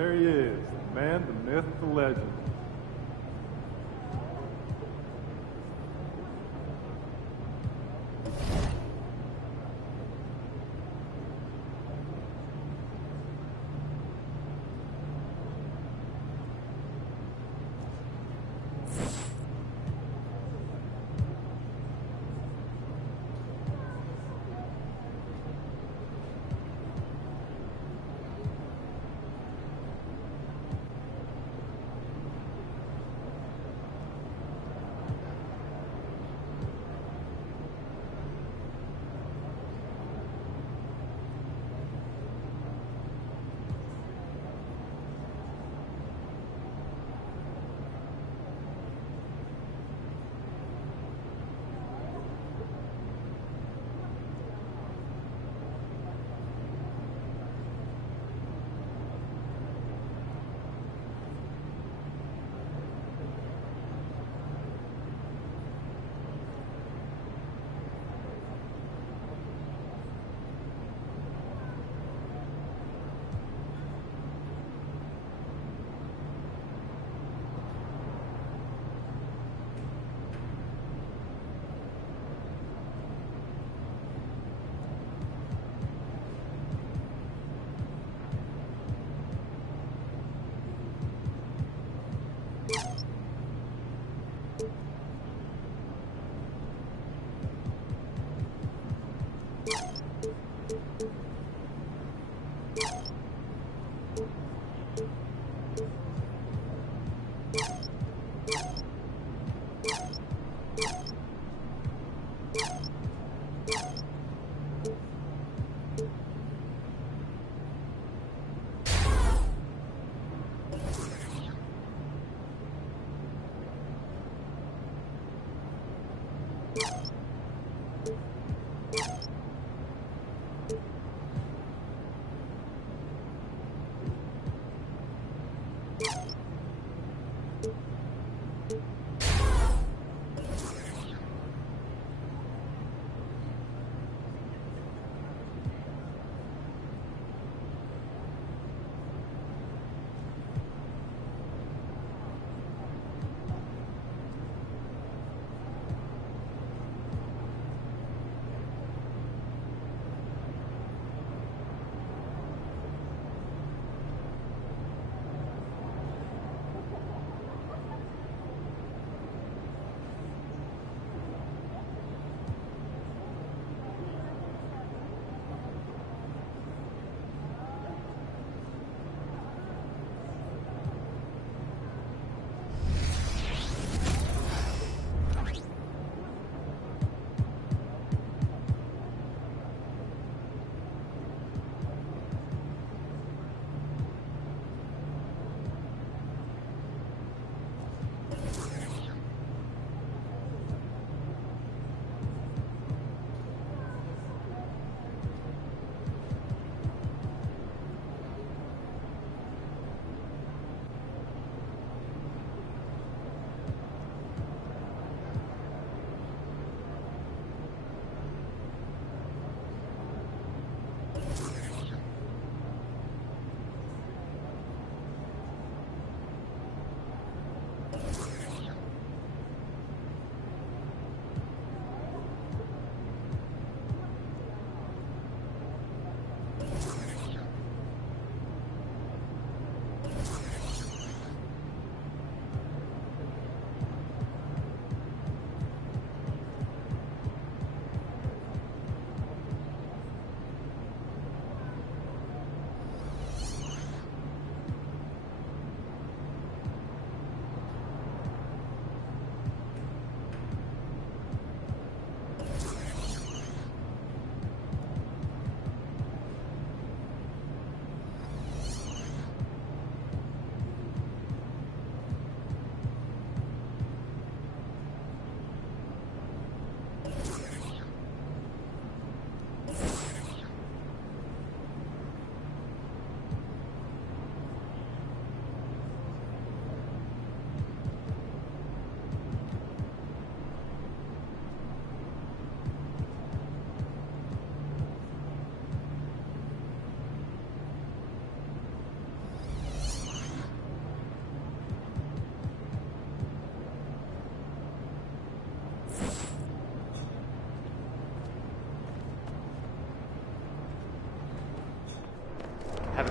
There he is, the man, the myth, the legend.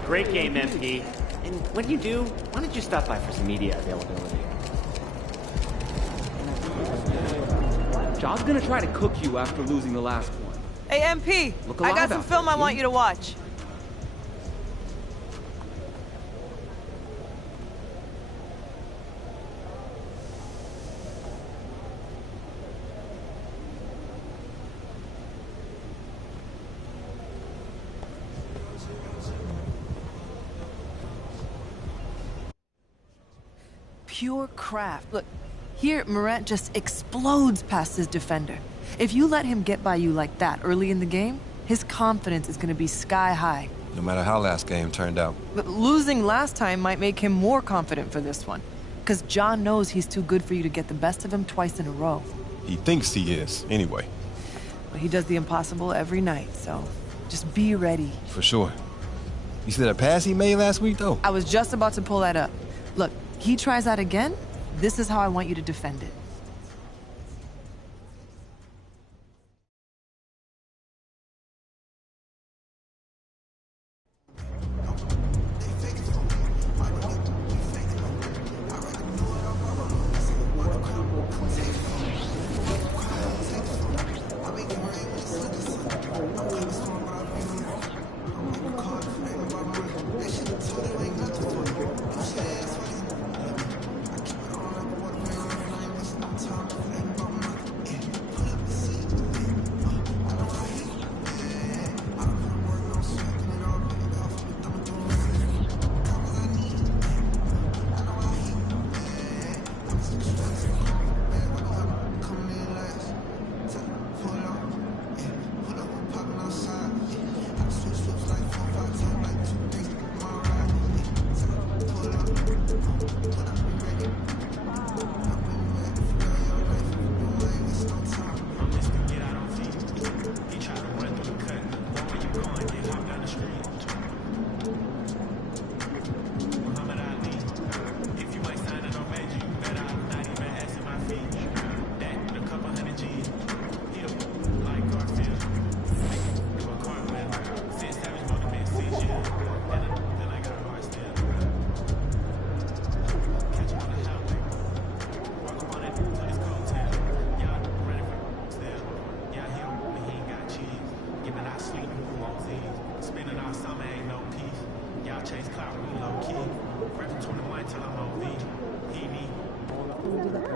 Great game, MP. And when you do, why don't you stop by for some media availability? John's gonna try to cook you after losing the last one. Hey, MP, Look I alive got some out film there, I want kid. you to watch. Pure craft. Look, here Morant just explodes past his defender. If you let him get by you like that early in the game, his confidence is going to be sky high. No matter how last game turned out. But losing last time might make him more confident for this one. Because John knows he's too good for you to get the best of him twice in a row. He thinks he is, anyway. But he does the impossible every night, so just be ready. For sure. You see that pass he made last week, though? I was just about to pull that up. Look, he tries that again, this is how I want you to defend it.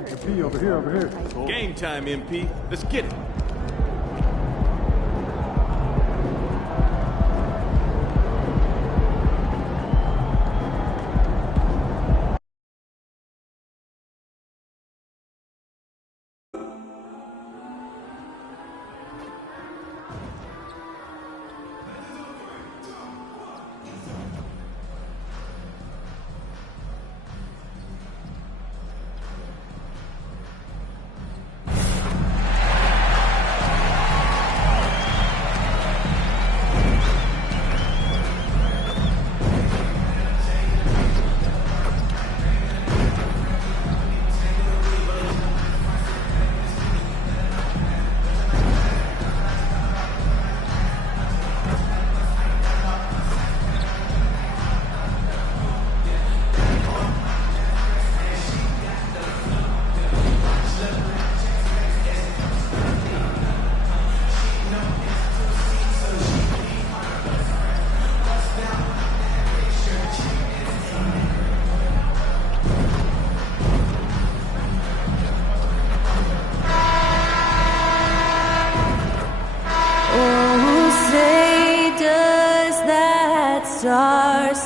MP, over here, over here. Game time, MP. Let's get it.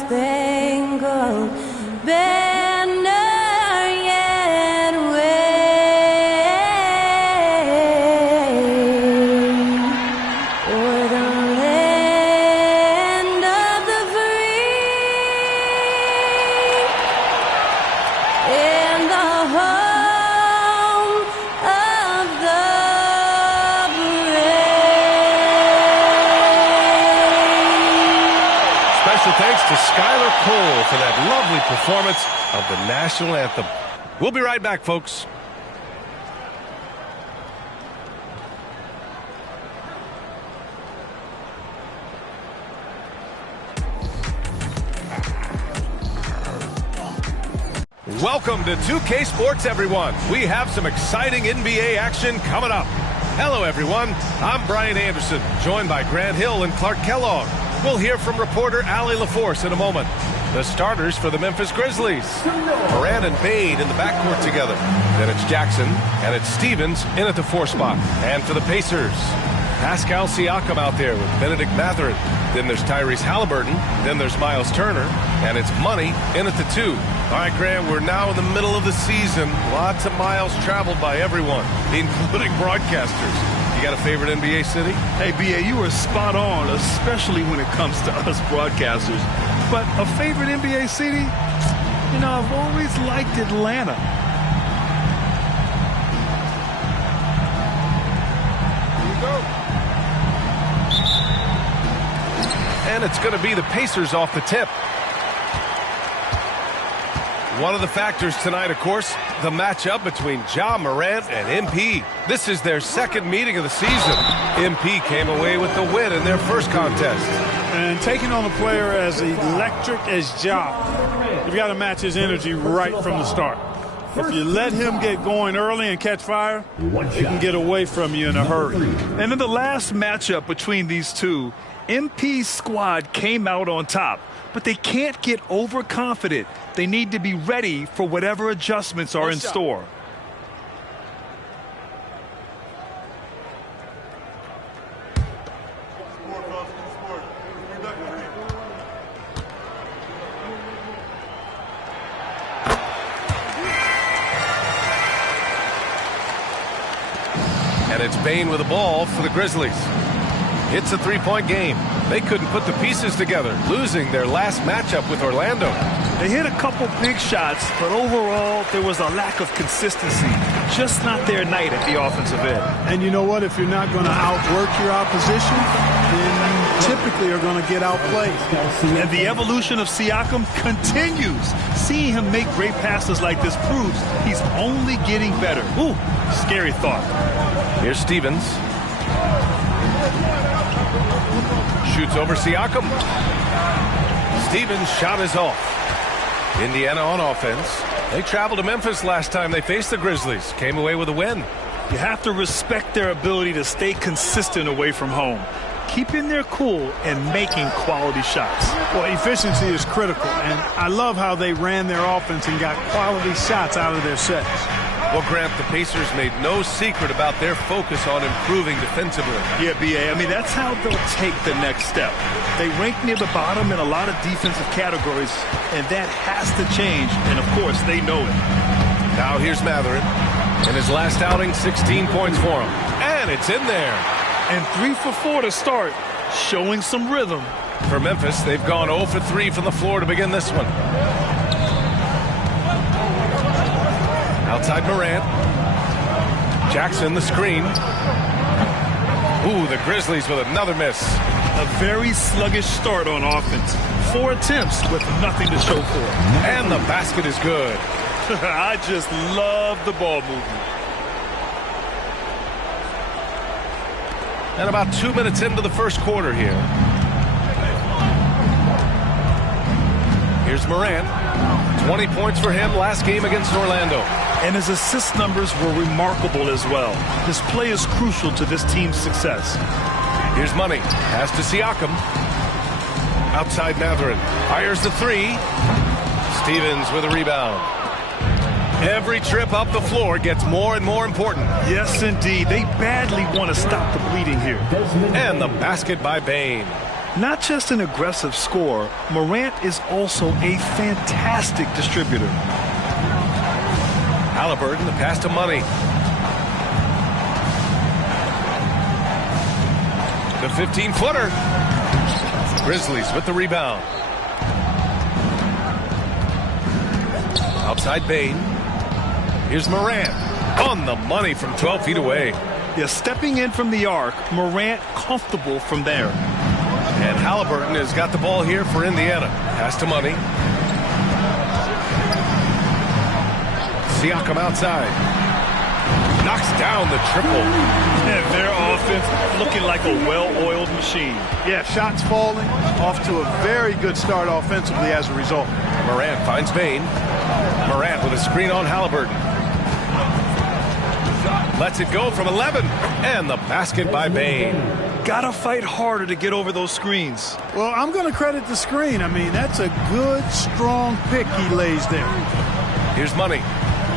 Star-Spangled Banner yet wave o'er the land of the free and the home of the brave. Special thanks to Skylar Cole for that lovely performance of the national anthem. We'll be right back, folks. Welcome to 2K Sports, everyone. We have some exciting NBA action coming up. Hello, everyone. I'm Brian Anderson, joined by Grant Hill and Clark Kellogg. We'll hear from reporter Allie LaForce in a moment. The starters for the Memphis Grizzlies. Durante and Bane in the backcourt together. Then it's Jackson, and it's Stevens in at the 4 spot. And for the Pacers, Pascal Siakam out there with Benedict Mathurin. Then there's Tyrese Halliburton. Then there's Miles Turner. And it's Money in at the 2. All right, Grant, we're now in the middle of the season. Lots of miles traveled by everyone, including broadcasters. You got a favorite NBA city? Hey, B.A., you were spot on, especially when it comes to us broadcasters. But a favorite NBA city? You know, I've always liked Atlanta. Here we go. And it's going to be the Pacers off the tip. One of the factors tonight, of course, the matchup between Ja Morant and MP. This is their second meeting of the season. MP came away with the win in their first contest. And taking on a player as electric as Ja, you've got to match his energy right from the start. If you let him get going early and catch fire, he can get away from you in a hurry. And in the last matchup between these two, MP's squad came out on top. But they can't get overconfident. They need to be ready for whatever adjustments are in store. And it's Bane with the ball for the Grizzlies. It's a three-point game. They couldn't put the pieces together, losing their last matchup with Orlando. They hit a couple big shots, but overall, there was a lack of consistency. Just not their night at the offensive end. And you know what? If you're not going to outwork your opposition, then you typically are going to get outplayed. And the evolution of Siakam continues. Seeing him make great passes like this proves he's only getting better. Ooh, scary thought. Here's Stevens. Shoots over Siakam. Stevens' shot is off. Indiana on offense. They traveled to Memphis last time they faced the Grizzlies. Came away with a win. You have to respect their ability to stay consistent away from home. Keeping their cool and making quality shots. Well, efficiency is critical, and I love how they ran their offense and got quality shots out of their sets. Well, Grant, the Pacers made no secret about their focus on improving defensively. Yeah, B.A., I mean, that's how they'll take the next step. They rank near the bottom in a lot of defensive categories, and that has to change, and, of course, they know it. Now here's Mathurin. In his last outing, 16 points for him. And it's in there. And 3 for 4 to start, showing some rhythm. For Memphis, they've gone 0 for 3 from the floor to begin this one. Outside Morant. Jackson, the screen. Ooh, the Grizzlies with another miss. A very sluggish start on offense. 4 attempts with nothing to show for it. And the basket is good. I just love the ball movement. And about 2 minutes into the first quarter here. Here's Morant. 20 points for him last game against Orlando. And his assist numbers were remarkable as well. His play is crucial to this team's success. Here's Money. Pass to Siakam. Outside Mathurin. Fires the 3. Stevens with a rebound. Every trip up the floor gets more and more important. Yes, indeed. They badly want to stop the bleeding here. And the basket by Bane. Not just an aggressive scorer, Morant is also a fantastic distributor. Halliburton, the pass to Money. The 15-footer. Grizzlies with the rebound. Outside Bane. Here's Morant. On the money from 12 feet away. Yeah, stepping in from the arc, Morant comfortable from there. And Halliburton has got the ball here for Indiana. Pass to Money. Siakam outside. Knocks down the triple. And their offense looking like a well-oiled machine. Yeah, shots falling. Off to a very good start offensively as a result. Morant finds Bane. Morant with a screen on Halliburton. Lets it go from 11. And the basket by Bain. Gotta fight harder to get over those screens. Well, I'm going to credit the screen. I mean, that's a good, strong pick he lays there. Here's Money.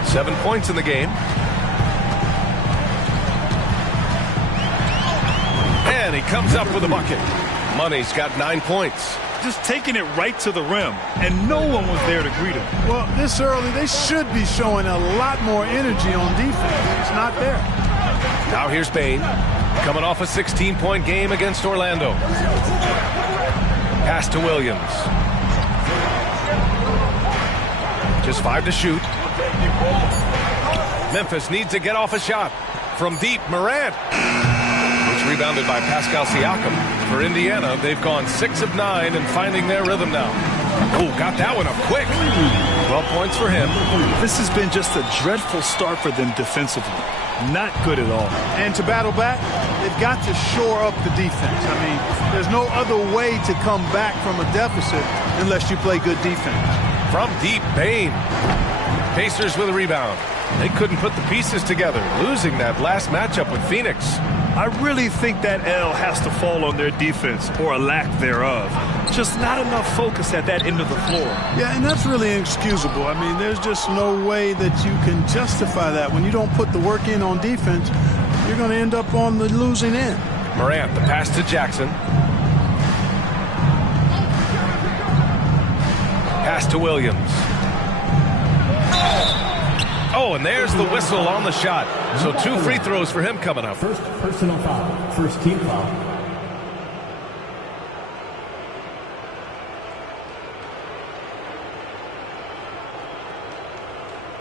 7 points in the game. And he comes up with a bucket. Money's got 9 points. Just taking it right to the rim, and no one was there to greet him. Well, this early, they should be showing a lot more energy on defense. It's not there. Now here's Bain, coming off a 16-point game against Orlando. Pass to Williams. Just 5 to shoot. Memphis needs to get off a shot. From deep, Morant. It's rebounded by Pascal Siakam. For Indiana, they've gone 6 of 9 and finding their rhythm now. Oh, got that one up quick. 12 points for him. This has been just a dreadful start for them defensively. Not good at all. And to battle back, they've got to shore up the defense. I mean, there's no other way to come back from a deficit unless you play good defense. From deep, Bain. Pacers with a rebound. They couldn't put the pieces together, losing that last matchup with Phoenix. I really think that L has to fall on their defense, or a lack thereof. Just not enough focus at that end of the floor. Yeah, and that's really inexcusable. I mean, there's just no way that you can justify that. When you don't put the work in on defense, you're going to end up on the losing end. Morant, the pass to Jackson. Pass to Williams. Oh, and there's the whistle on the shot. So 2 free throws for him coming up. First personal foul. First team foul.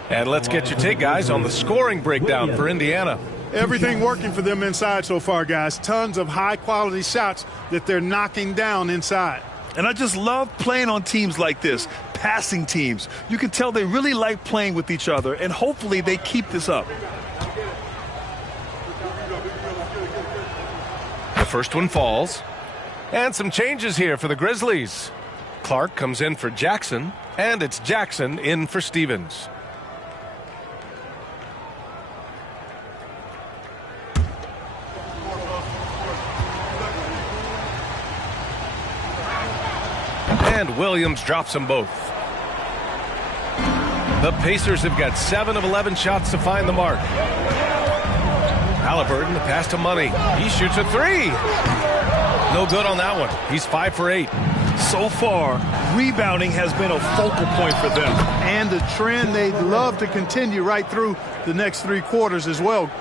And let's get your take, guys, on the scoring breakdown for Indiana. Everything working for them inside so far, guys. Tons of high-quality shots that they're knocking down inside. And I just love playing on teams like this, passing teams. You can tell they really like playing with each other, and hopefully they keep this up. The first one falls. And some changes here for the Grizzlies. Clark comes in for Jackson, and it's Jackson in for Stevens. And Williams drops them both. The Pacers have got 7 of 11 shots to find the mark. Halliburton, the pass to Money. He shoots a 3. No good on that one. He's 5 for 8. So far, rebounding has been a focal point for them. And the trend they'd love to continue right through the next 3 quarters as well.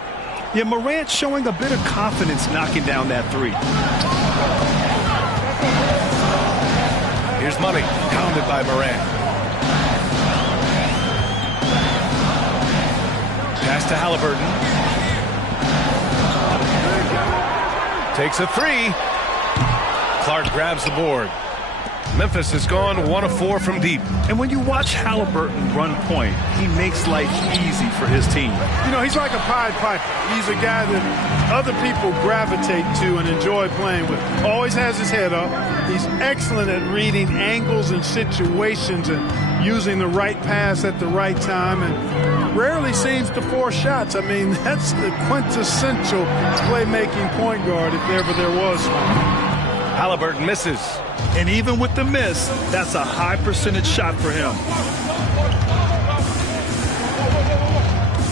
Yeah, Morant showing a bit of confidence knocking down that 3. Here's Money, pounded by Morant. Pass to Halliburton. Takes a 3. Clark grabs the board. Memphis has gone 1 of 4 from deep. And when you watch Halliburton run point, he makes life easy for his team. You know, he's like a Pied Piper. He's a guy that other people gravitate to and enjoy playing with. Always has his head up. He's excellent at reading angles and situations and using the right pass at the right time, and rarely seems to force shots. I mean, that's the quintessential playmaking point guard if ever there was one. Halliburton misses. And even with the miss, that's a high percentage shot for him.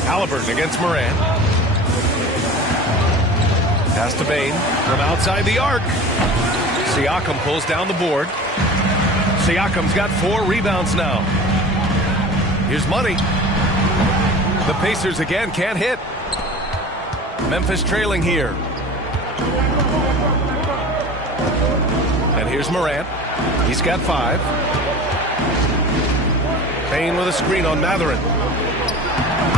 Halliburton against Morant. Pass to Bain from outside the arc. Siakam pulls down the board. Siakam's got 4 rebounds now. Here's Money. The Pacers again can't hit. Memphis trailing here. And here's Morant. He's got 5. Bain with a screen on Matherin.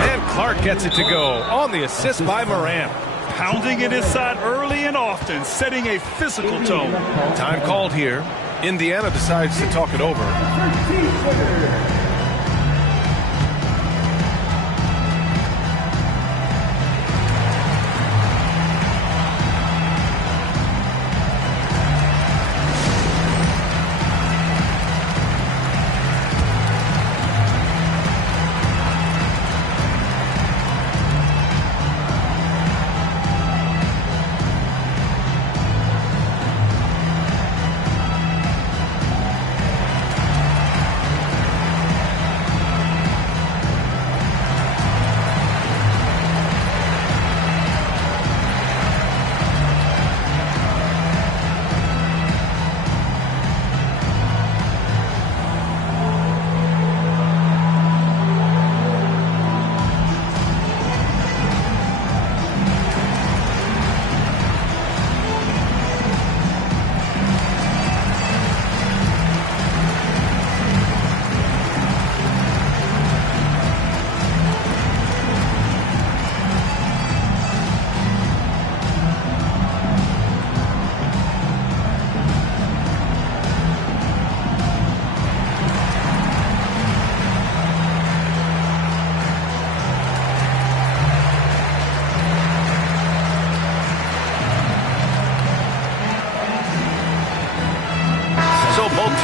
And Clark gets it to go on the assist by Morant. Pounding it inside early and often, setting a physical tone. Time called here. Indiana decides to talk it over.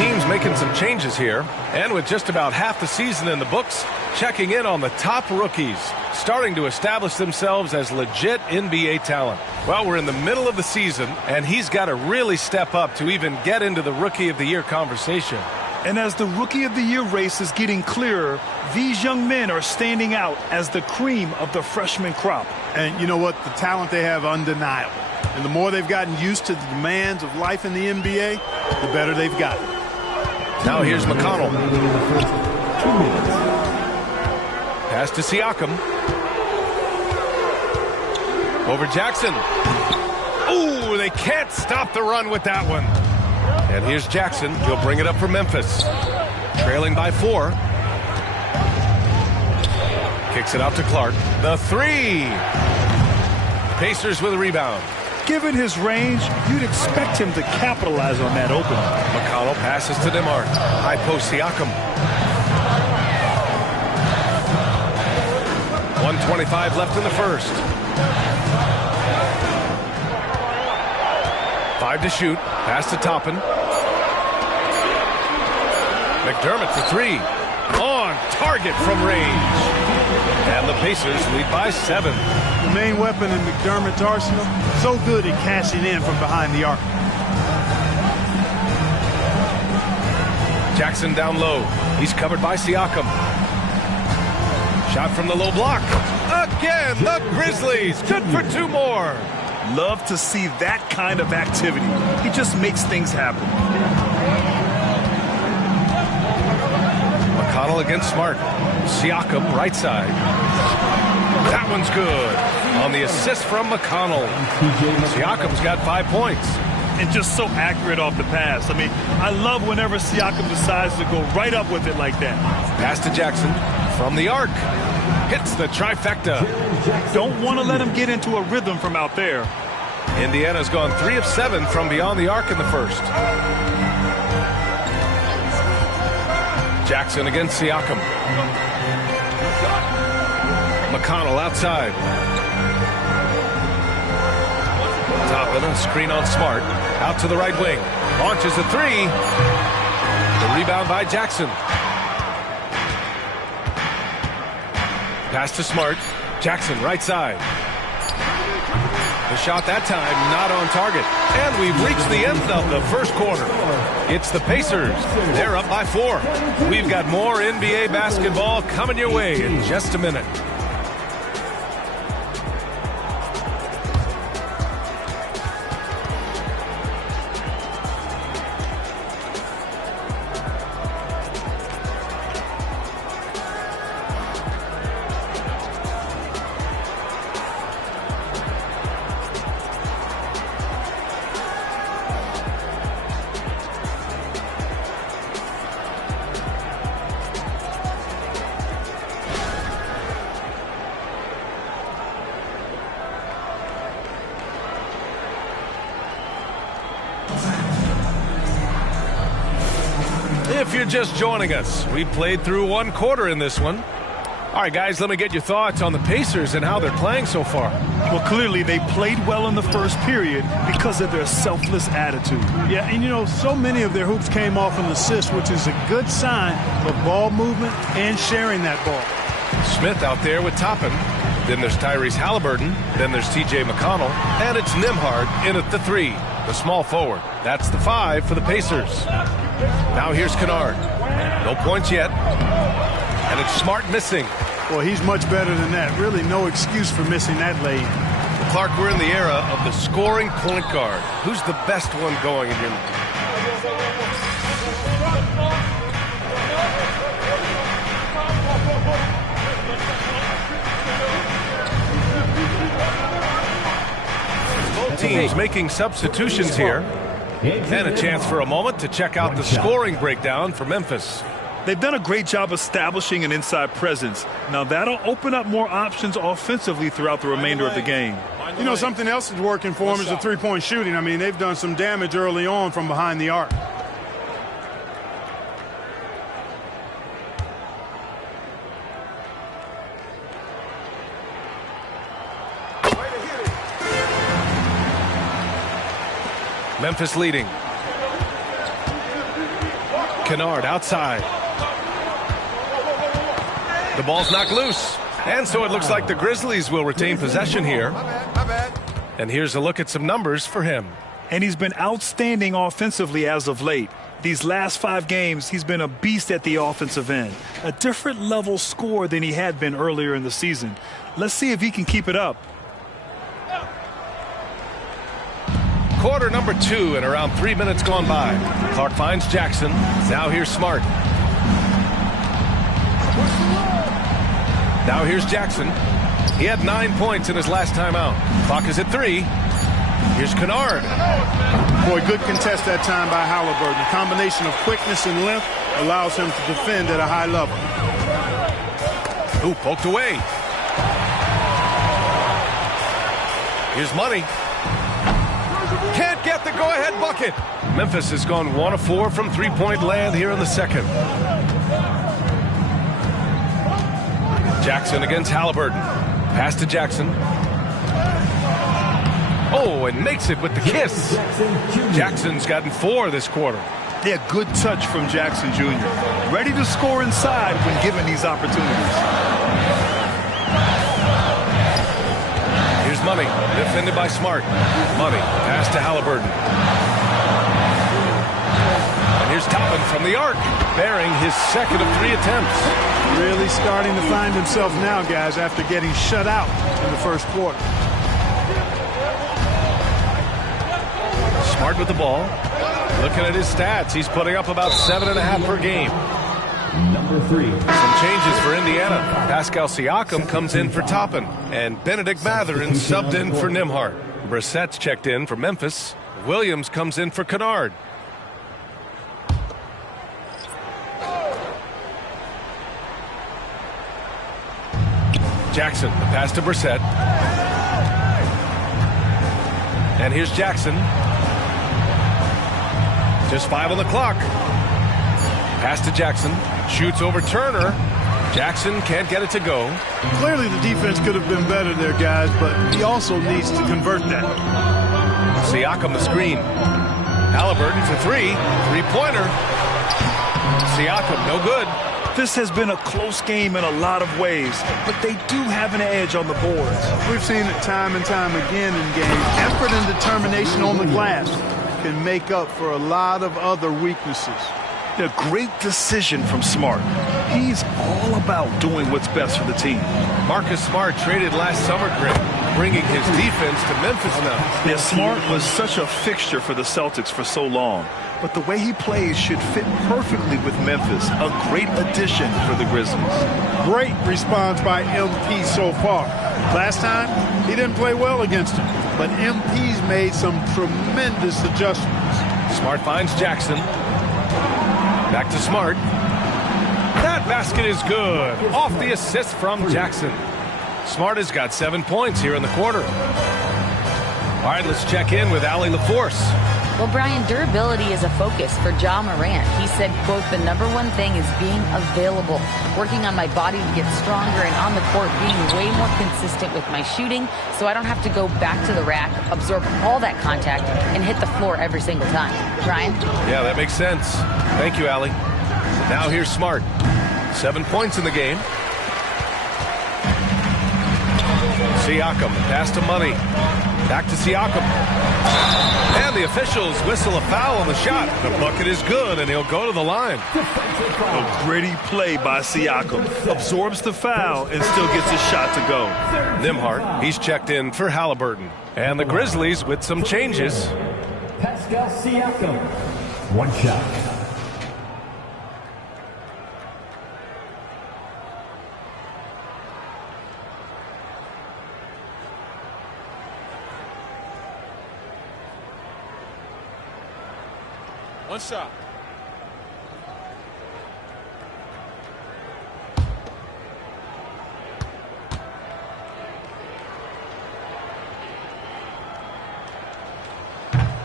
teams making some changes here. And with just about half the season in the books, checking in on the top rookies, starting to establish themselves as legit NBA talent. Well, we're in the middle of the season, and he's got to really step up to even get into the Rookie of the Year conversation. And as the Rookie of the Year race is getting clearer, these young men are standing out as the cream of the freshman crop. And you know what? The talent they have, undeniable. And the more they've gotten used to the demands of life in the NBA, the better they've gotten. Now here's McConnell. Pass to Siakam. Over Jackson. Ooh, they can't stop the run with that one. And here's Jackson. He'll bring it up for Memphis. Trailing by 4. Kicks it out to Clark. The 3. Pacers with a rebound. Given his range, you'd expect him to capitalize on that opening. McConnell passes to DeMar. High post Siakam. 1:25 left in the first. 5 to shoot. Pass to Toppin. McDermott for 3. On target from range. And the Pacers lead by 7. The main weapon in McDermott's arsenal, so good at cashing in from behind the arc. Jackson down low. He's covered by Siakam. Shot from the low block. Again, the Grizzlies. Good for 2 more. Love to see that kind of activity. He just makes things happen. McConnell against Smart. Siakam right side. That one's good. On the assist from McConnell. Siakam's got 5 points. And just so accurate off the pass. I mean, I love whenever Siakam decides to go right up with it like that. Pass to Jackson from the arc. Hits the trifecta. Don't want to let him get into a rhythm from out there. Indiana's gone 3 of 7 from beyond the arc in the first. Jackson against Siakam. McConnell outside. Toppin, a screen on Smart. Out to the right wing. Launches a 3. The rebound by Jackson. Pass to Smart. Jackson right side. The shot that time not on target. And we've reached the end of the first quarter. It's the Pacers. They're up by 4. We've got more NBA basketball coming your way in just a minute. If you're just joining us, we played through 1 quarter in this one. All right, guys, let me get your thoughts on the Pacers and how they're playing so far. Well, clearly they played well in the first period because of their selfless attitude. Yeah, and you know, so many of their hoops came off an assist, which is a good sign of ball movement and sharing that ball. Smith out there with Toppin. Then there's Tyrese Halliburton. Then there's TJ McConnell. And it's Nembhard in at the 3, the small forward. That's the 5 for the Pacers. Now here's Kennard. No points yet. And it's Smart missing. Well, he's much better than that. Really no excuse for missing that lane. Clark, we're in the era of the scoring point guard. Who's the best one going in your mind? Both teams making substitutions here. And a chance for a moment to check out the scoring breakdown for Memphis. They've done a great job establishing an inside presence. Now that'll open up more options offensively throughout the remainder of the game. You know, something else that's working for them is the three-point shooting. I mean, they've done some damage early on from behind the arc. Memphis leading. Kennard outside. The ball's knocked loose. And so it looks like the Grizzlies will retain possession here. And here's a look at some numbers for him. And he's been outstanding offensively as of late. These last 5 games, he's been a beast at the offensive end. A different level score than he had been earlier in the season. Let's see if he can keep it up. Quarter number 2 and around 3 minutes gone by. Clark finds Jackson. Now here's Smart. Now here's Jackson. He had 9 points in his last time out. Clock is at 3. Here's Kennard. Boy, good contest that time by Halliburton. A combination of quickness and length allows him to defend at a high level. Ooh, poked away. Here's Money. Can't get the go-ahead bucket. Memphis has gone 1 of 4 from three-point land here in the second. Jackson against Halliburton. Pass to Jackson. Oh, and makes it with the kiss. Jackson's gotten 4 this quarter. Yeah, good touch from Jackson Jr. Ready to score inside when given these opportunities. Here's Money, defended by Smart. Money, pass to Halliburton. And here's Toppin from the arc, bearing his second of 3 attempts. Really starting to find himself now, guys, after getting shut out in the first quarter. Smart with the ball. Looking at his stats, he's putting up about 7.5 per game. Number 3. Some changes for Indiana. Pascal Siakam comes in for Toppin, and Benedict Mathurin subbed in for Nembhard. Brissett's checked in for Memphis. Williams comes in for Kennard. Jackson, the pass to Brissett. And here's Jackson. Just 5 on the clock. Pass to Jackson. Shoots over Turner. Jackson can't get it to go. Clearly the defense could have been better there, guys, but he also needs to convert that. Siakam the screen. Halliburton for 3. Three-pointer. Siakam, no good. This has been a close game in a lot of ways, but they do have an edge on the boards. We've seen it time and time again in games. Effort and determination on the glass can make up for a lot of other weaknesses. A great decision from Smart. He's all about doing what's best for the team. Marcus Smart traded last summer, Greg, bringing his defense to Memphis now. Yeah, Smart was such a fixture for the Celtics for so long, but the way he plays should fit perfectly with Memphis. A great addition for the Grizzlies. Great response by MP so far. Last time, he didn't play well against him, but MP's made some tremendous adjustments. Smart finds Jackson. Back to Smart. That basket is good. Off the assist from Jackson. Smart has got 7 points here in the quarter. All right, let's check in with Allie LaForce. Well, Brian, durability is a focus for Ja Morant. He said, quote, "The number one thing is being available, working on my body to get stronger, and on the court being way more consistent with my shooting so I don't have to go back to the rack, absorb all that contact, and hit the floor every single time." Brian? Yeah, that makes sense. Thank you, Allie. Now here's Smart. 7 points in the game. Siakam, pass to Money. Back to Siakam. And the officials whistle a foul on the shot. The bucket is good, and he'll go to the line. A gritty play by Siakam. Absorbs the foul and still gets his shot to go. Nembhard, he's checked in for Halliburton. And the Grizzlies with some changes. Pascal Siakam. 1 shot. One shot.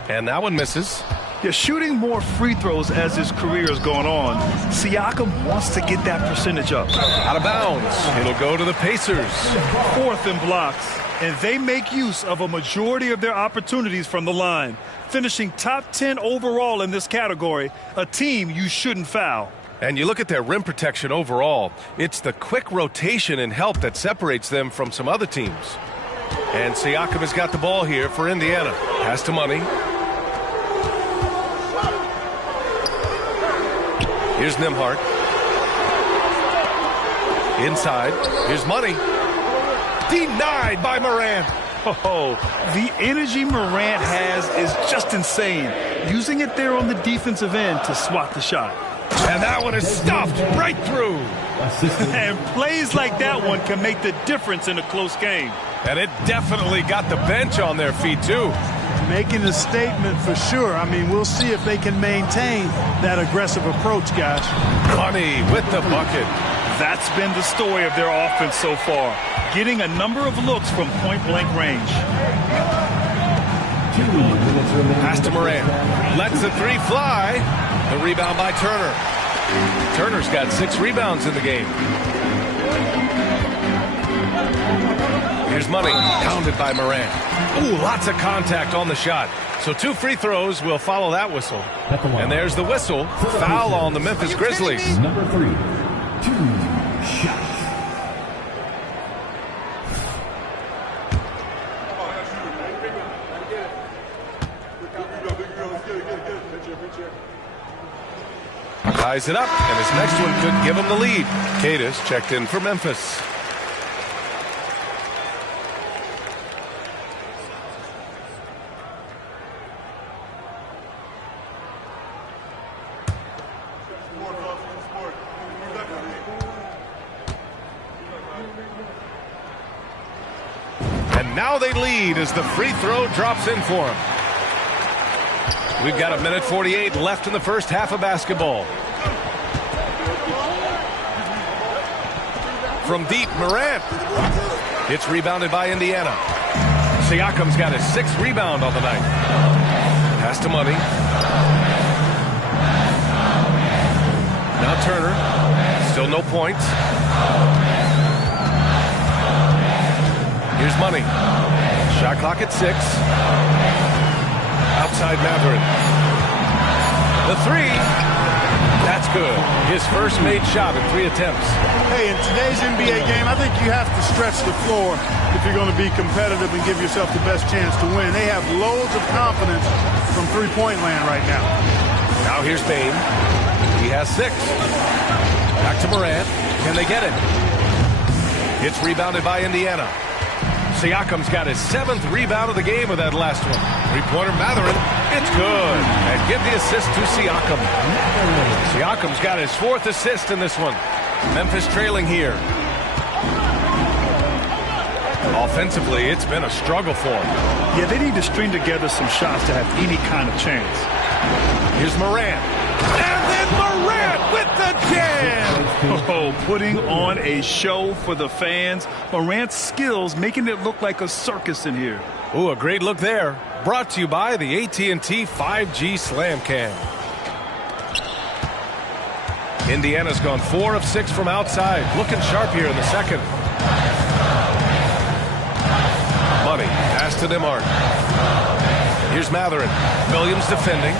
And that one misses. Yeah, shooting more free throws as his career has gone on. Siakam wants to get that percentage up. Out of bounds. It'll go to the Pacers. 4th in blocks, and they make use of a majority of their opportunities from the line, finishing top 10 overall in this category, a team you shouldn't foul. And you look at their rim protection overall, it's the quick rotation and help that separates them from some other teams. And Siakam has got the ball here for Indiana. Pass to Money. Here's Nembhard. Inside. Here's Money. Denied by Morant. Oh, the energy Morant has is just insane. Using it there on the defensive end to swat the shot. And that one is stuffed right through. And plays like that one can make the difference in a close game. And it definitely got the bench on their feet, too. Making a statement for sure. I mean, we'll see if they can maintain that aggressive approach, guys. Money with the bucket. That's been the story of their offense so far, getting a number of looks from point-blank range. 2 minutes remaining. Pass to Morant. Lets the three fly. The rebound by Turner. Turner's got 6 rebounds in the game. Here's Money, pounded by Morant. Ooh, lots of contact on the shot. So 2 free throws will follow that whistle. And there's the whistle. Foul on the Memphis Grizzlies. Number 3, 2 shots. Ties it up, and his next one could give him the lead. Cadis checked in for Memphis. And now they lead as the free throw drops in for him. We've got 1:48 left in the first half of basketball. From deep, Morant. It's rebounded by Indiana. Siakam's got his 6th rebound on the night. Pass to Money. Now Turner. Still no points. Here's Money. Shot clock at 6. Outside Matherin. The 3. That's good. His first made shot in 3 attempts. Hey, in today's NBA game, I think you have to stretch the floor if you're going to be competitive and give yourself the best chance to win. They have loads of confidence from three-point land right now. Now here's Bane. He has 6. Back to Morant. Can they get it? It's rebounded by Indiana. Siakam's got his 7th rebound of the game with that last one. Three-pointer Matherin. It's good. And give the assist to Siakam. Siakam's got his 4th assist in this one. Memphis trailing here. Offensively, it's been a struggle for them. Yeah, they need to string together some shots to have any kind of chance. Here's Morant. And then Morant with the jam. Oh, putting on a show for the fans. Morant's skills making it look like a circus in here. Ooh, a great look there. Brought to you by the AT&T 5G Slam Cam. Indiana's gone 4 of 6 from outside. Looking sharp here in the second. Money. Pass to Nembhard. Here's Matherin. Williams defending.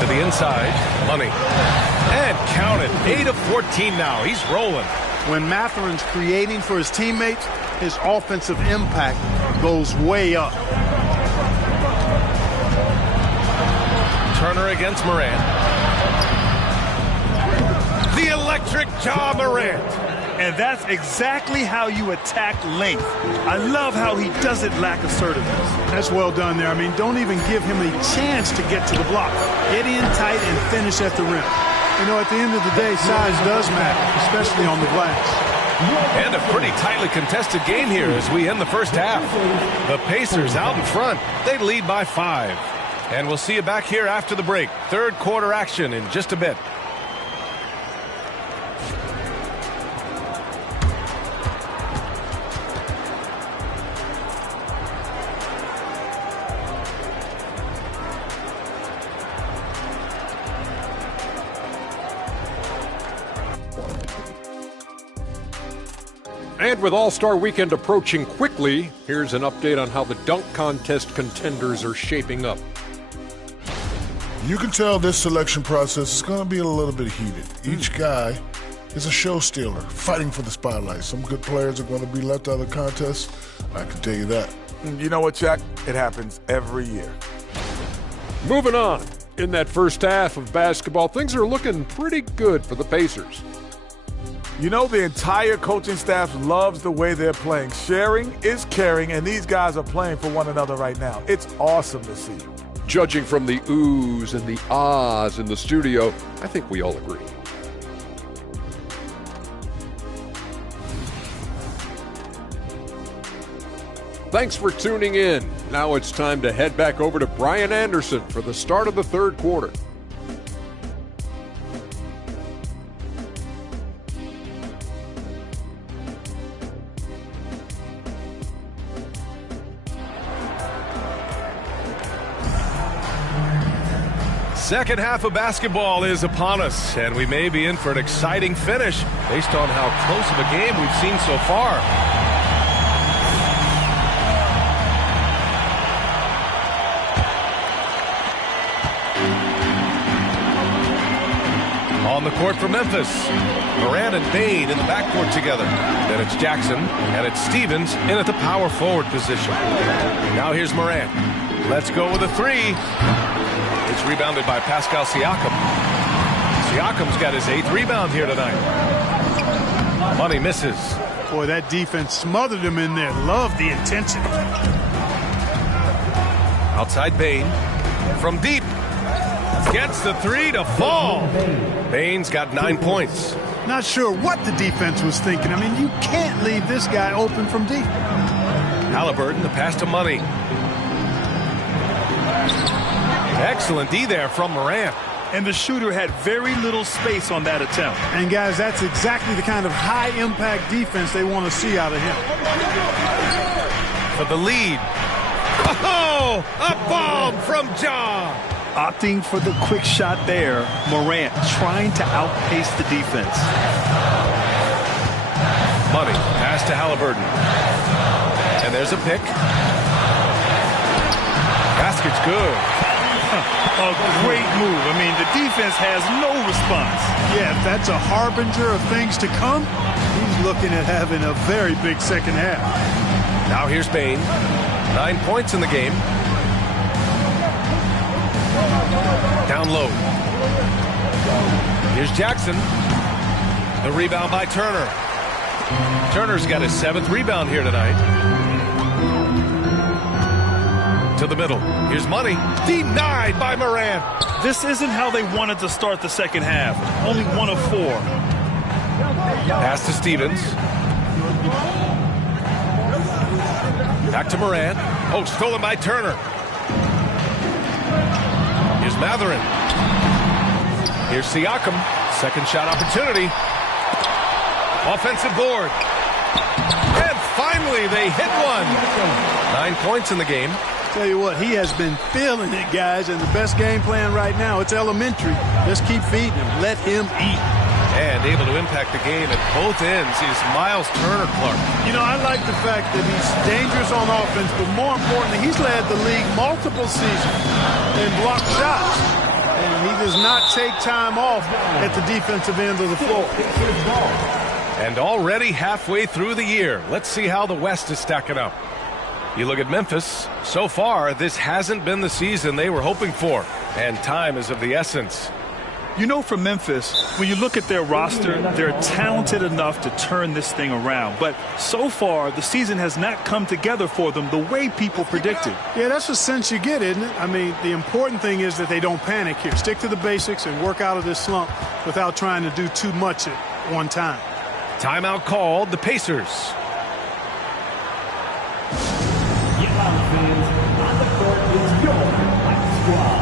To the inside. Money. And count it. 8 of 14 now. He's rolling. When Matherin's creating for his teammates, his offensive impact goes way up. Turner against Morant. The electric Ja Morant. And that's exactly how you attack length. I love how he doesn't lack assertiveness. That's well done there. I mean, don't even give him a chance to get to the block. Get in tight and finish at the rim. You know, at the end of the day, size does matter, especially on the glass. And a pretty tightly contested game here as we end the first half. The Pacers out in front. They lead by 5. And we'll see you back here after the break. Third quarter action in just a bit. And with All-Star Weekend approaching quickly, here's an update on how the dunk contest contenders are shaping up. You can tell this selection process is going to be a little bit heated. Each guy is a show stealer, fighting for the spotlight. Some good players are going to be left out of the contest. I can tell you that. You know what, Chuck? It happens every year. Moving on. In that first half of basketball, things are looking pretty good for the Pacers. You know, the entire coaching staff loves the way they're playing. Sharing is caring, and these guys are playing for one another right now. It's awesome to see. Judging from the oohs and the ahs in the studio, I think we all agree. Thanks for tuning in. Now it's time to head back over to Brian Anderson for the start of the third quarter. Second half of basketball is upon us, and we may be in for an exciting finish based on how close of a game we've seen so far. On the court for Memphis, Morant and Bane in the backcourt together. Then it's Jackson, and it's Stevens in at the power forward position. Now here's Morant. Let's go with a three. It's rebounded by Pascal Siakam. Siakam's got his 8th rebound here tonight. Money misses. Boy, that defense smothered him in there. Love the intensity. Outside Bane. From deep. Gets the three to fall. Bane's got 9 points. Not sure what the defense was thinking. I mean, you can't leave this guy open from deep. Halliburton, the pass to Money. Excellent D there from Morant. And the shooter had very little space on that attempt. And guys, that's exactly the kind of high-impact defense they want to see out of him. For the lead. Oh, a bomb from Ja. Opting for the quick shot there. Morant trying to outpace the defense. Money, pass to Halliburton. And there's a pick. Basket's good. A great move. I mean, the defense has no response. Yeah, if that's a harbinger of things to come, he's looking at having a very big second half. Now here's Bane. 9 points in the game. Down low. Here's Jackson. The rebound by Turner. Turner's got his 7th rebound here tonight. To the middle. Here's Money. Denied by Morant. This isn't how they wanted to start the second half. Only 1 of 4. Pass to Stevens. Back to Morant. Oh, stolen by Turner. Here's Mathurin. Here's Siakam. Second shot opportunity. Offensive board. And finally they hit one. 9 points in the game. Tell you what, he has been feeling it, guys, and the best game plan right now, it's elementary. Just keep feeding him. Let him eat. And able to impact the game at both ends is Miles Turner Clark. You know, I like the fact that he's dangerous on offense, but more importantly, he's led the league multiple seasons in block shots. And he does not take time off at the defensive end of the floor. And already halfway through the year, let's see how the West is stacking up. You look at Memphis, so far this hasn't been the season they were hoping for, and time is of the essence. You know, for Memphis, when you look at their roster, they're talented enough to turn this thing around. But so far, the season has not come together for them the way people predicted. Yeah, that's the sense you get, isn't it? I mean, the important thing is that they don't panic here. Stick to the basics and work out of this slump without trying to do too much at one time. Timeout called, the Pacers. On the court is your squad.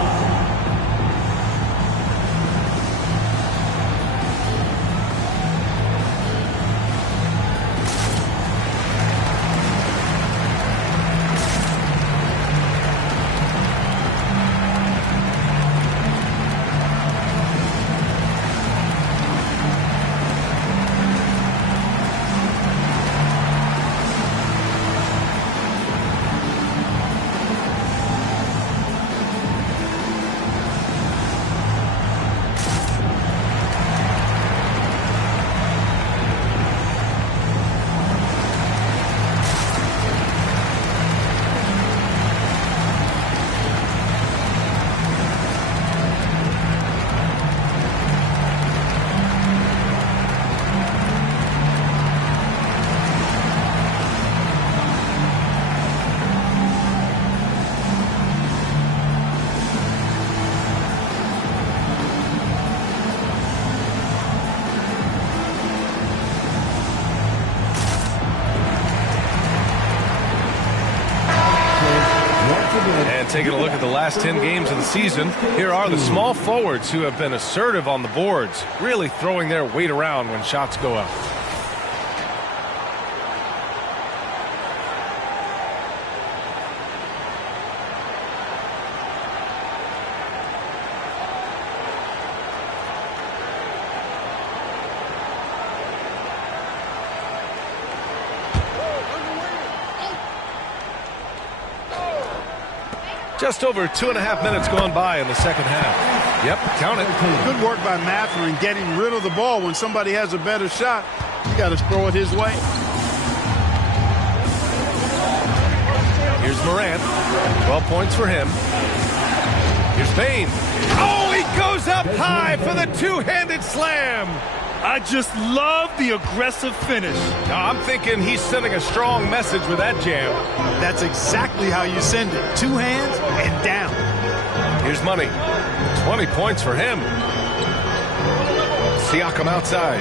taking a look at the last 10 games of the season, here are the small forwards who have been assertive on the boards, really throwing their weight around when shots go up. Just over 2.5 minutes gone by in the second half. Yep, count it. Good work by Mathurin getting rid of the ball. When somebody has a better shot, you got to throw it his way. Here's Morant. 12 points for him. Here's Payne. Oh, he goes up high for the two-handed slam. I just love the aggressive finish. Now, I'm thinking he's sending a strong message with that jam. That's exactly how you send it. Two hands and down. Here's Money. 20 points for him. Siakam outside.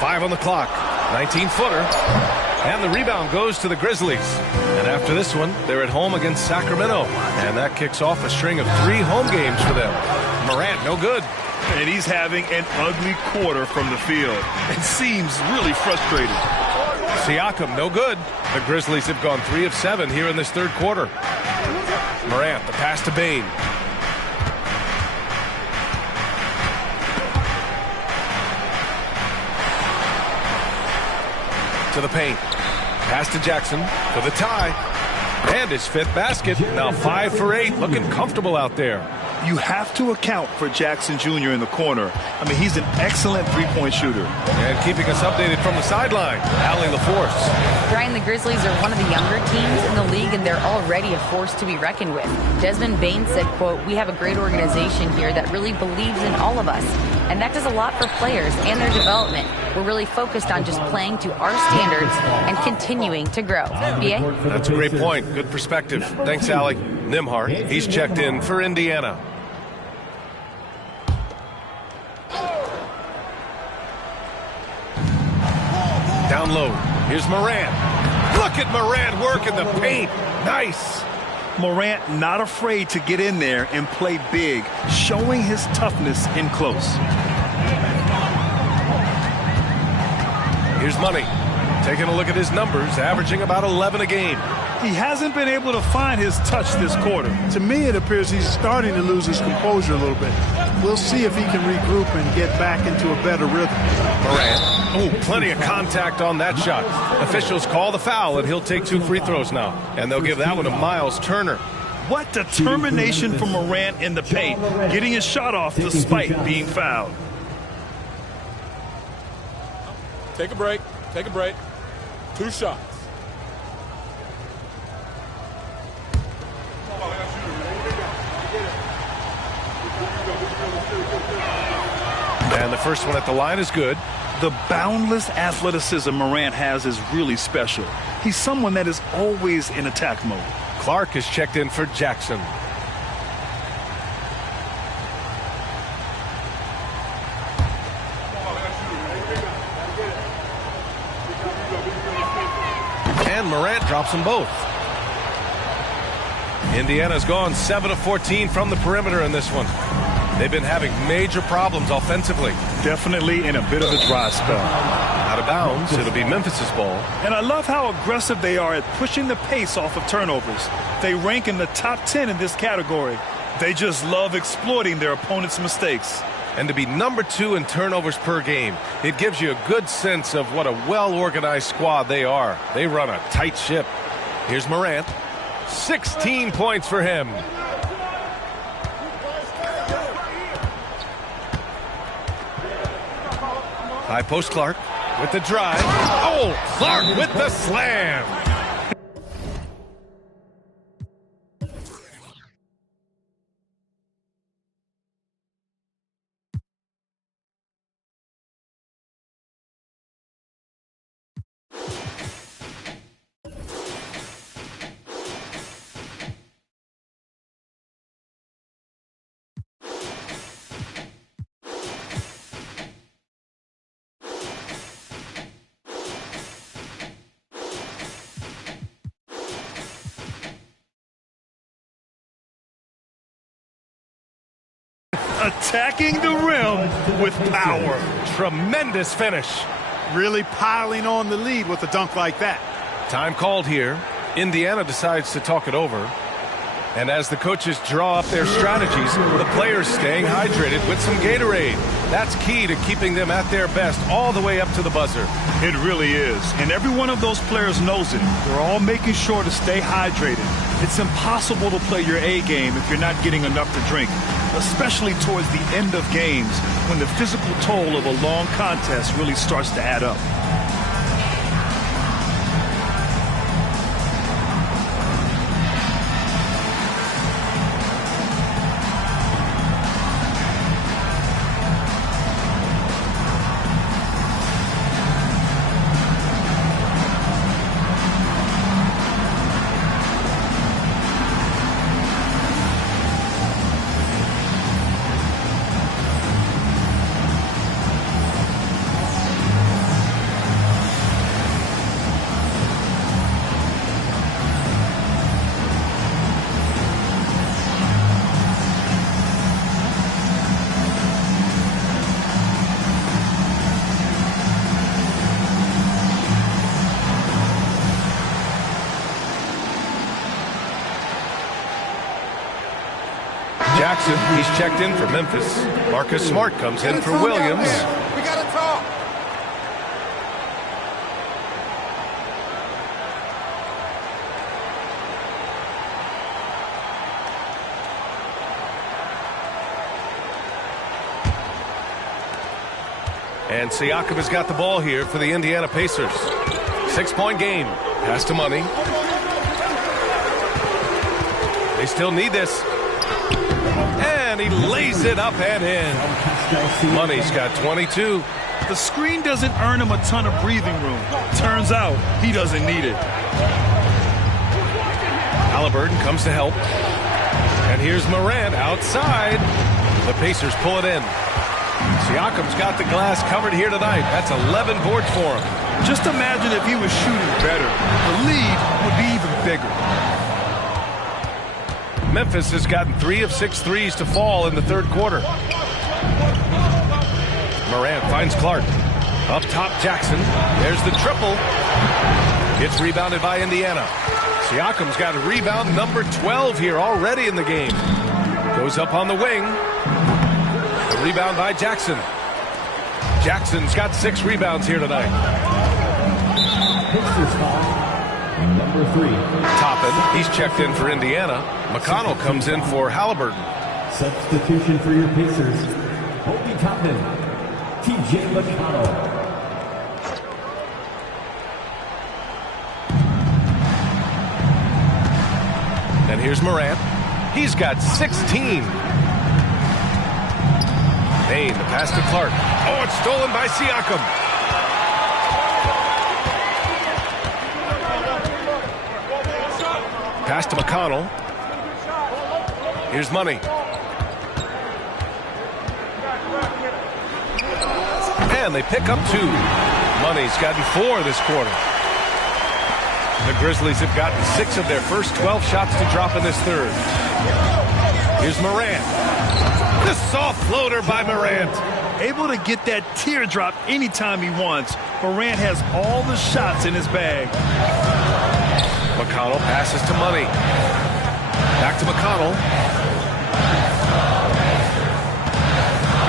5 on the clock. 19-footer. And the rebound goes to the Grizzlies. And after this one, they're at home against Sacramento. And that kicks off a string of 3 home games for them. Morant, no good. And he's having an ugly quarter from the field. It seems really frustrated. Siakam, no good. The Grizzlies have gone 3 of 7 here in this third quarter. Morant, the pass to Bane. To the paint. Pass to Jackson for the tie. And his 5th basket. Now 5 for 8. Looking comfortable out there. You have to account for Jackson Jr. in the corner. I mean, he's an excellent three-point shooter. And keeping us updated from the sideline, Allie LaForce. Brian, the Grizzlies are one of the younger teams in the league, and they're already a force to be reckoned with. Desmond Bane said, quote, "We have a great organization here that really believes in all of us. And that does a lot for players and their development. We're really focused on just playing to our standards and continuing to grow." B.A.? That's a great point. Good perspective. Thanks, Allie. Nimhart, he's checked in for Indiana. Down low. Here's Morant. Look at Morant work in the paint. Nice. Morant not afraid to get in there and play big, showing his toughness in close. Here's Money. Taking a look at his numbers, averaging about 11 a game. He hasn't been able to find his touch this quarter. To me, it appears he's starting to lose his composure a little bit. We'll see if he can regroup and get back into a better rhythm. Morant. Oh, plenty of contact on that shot. Officials call the foul, and he'll take 2 free throws now. And they'll give that one to Miles Turner. What determination from Morant in the paint, getting his shot off despite being fouled. Take a break. Take a break. 2 shots. And the first one at the line is good. The boundless athleticism Morant has is really special. He's someone that is always in attack mode. Clark is checked in for Jackson. And Morant drops them both. Indiana's gone 7 of 14 from the perimeter in this one. They've been having major problems offensively. Definitely in a bit of a dry spell. Out of bounds, it'll be Memphis's ball. And I love how aggressive they are at pushing the pace off of turnovers. They rank in the top 10 in this category. They just love exploiting their opponent's mistakes. And to be number 2 in turnovers per game, it gives you a good sense of what a well-organized squad they are. They run a tight ship. Here's Morant. 16 points for him. High post Clark with the drive. Oh, Clark with the slam. Attacking the rim with power. Tremendous finish. Really piling on the lead with a dunk like that. Time called here. Indiana decides to talk it over. And as the coaches draw up their strategies, the players staying hydrated with some Gatorade. That's key to keeping them at their best all the way up to the buzzer. It really is. And every one of those players knows it. They're all making sure to stay hydrated. It's impossible to play your A game if you're not getting enough to drink, especially towards the end of games when the physical toll of a long contest really starts to add up. Jackson, he's checked in for Memphis. Marcus Smart comes in for Williams. We gotta talk. And Siakam has got the ball here for the Indiana Pacers. 6-point game. Pass to Money. They still need this. And he lays it up and in. Money's got 22. The screen doesn't earn him a ton of breathing room. Turns out he doesn't need it. Halliburton comes to help. And here's Morant outside. The Pacers pull it in. Siakam's got the glass covered here tonight. That's 11 boards for him. Just imagine if he was shooting better. The lead would be even bigger. Memphis has gotten 3 of 6 threes to fall in the third quarter. Morant finds Clark. Up top, Jackson. There's the triple. It's rebounded by Indiana. Siakam's got a rebound number 12 here already in the game. Goes up on the wing. The rebound by Jackson. Jackson's got 6 rebounds here tonight. Number 3. Toppin, he's checked in for Indiana. McConnell comes in for Halliburton. Substitution for your Pacers. Obi Toppin, TJ McConnell. And here's Morant. He's got 16. Payne, the pass to Clark. Oh, it's stolen by Siakam. Pass to McConnell. Here's Money. And they pick up 2. Money's gotten 4 this quarter. The Grizzlies have gotten 6 of their first 12 shots to drop in this third. Here's Morant. The soft floater by Morant. Able to get that teardrop anytime he wants. Morant has all the shots in his bag. McConnell passes to Money. Back to McConnell.